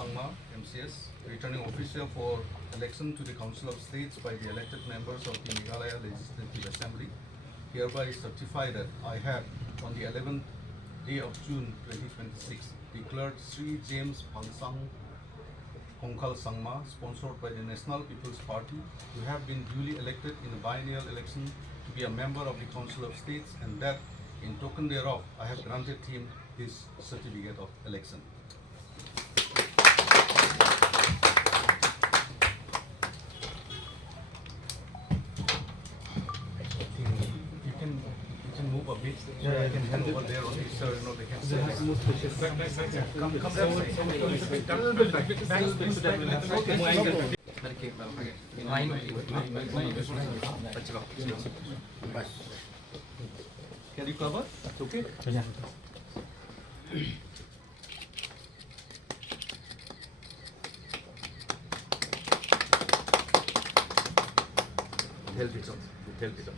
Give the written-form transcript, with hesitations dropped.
Sangma, MCS, returning official for election to the Council of States by the elected members of the Meghalaya Legislative Assembly. Hereby certify that I have, on the 11th day of June 2026, declared Sri James Pangsang Kongkhal Sangma, sponsored by the National People's Party, to have been duly elected in a biennial election to be a member of the Council of States, and that, in token thereof, I have granted him his certificate of election. You can move a bit. Yeah, I can hand over there only, so you know they can see. Come that way. Can you cover? It's okay. Yeah. Help it up.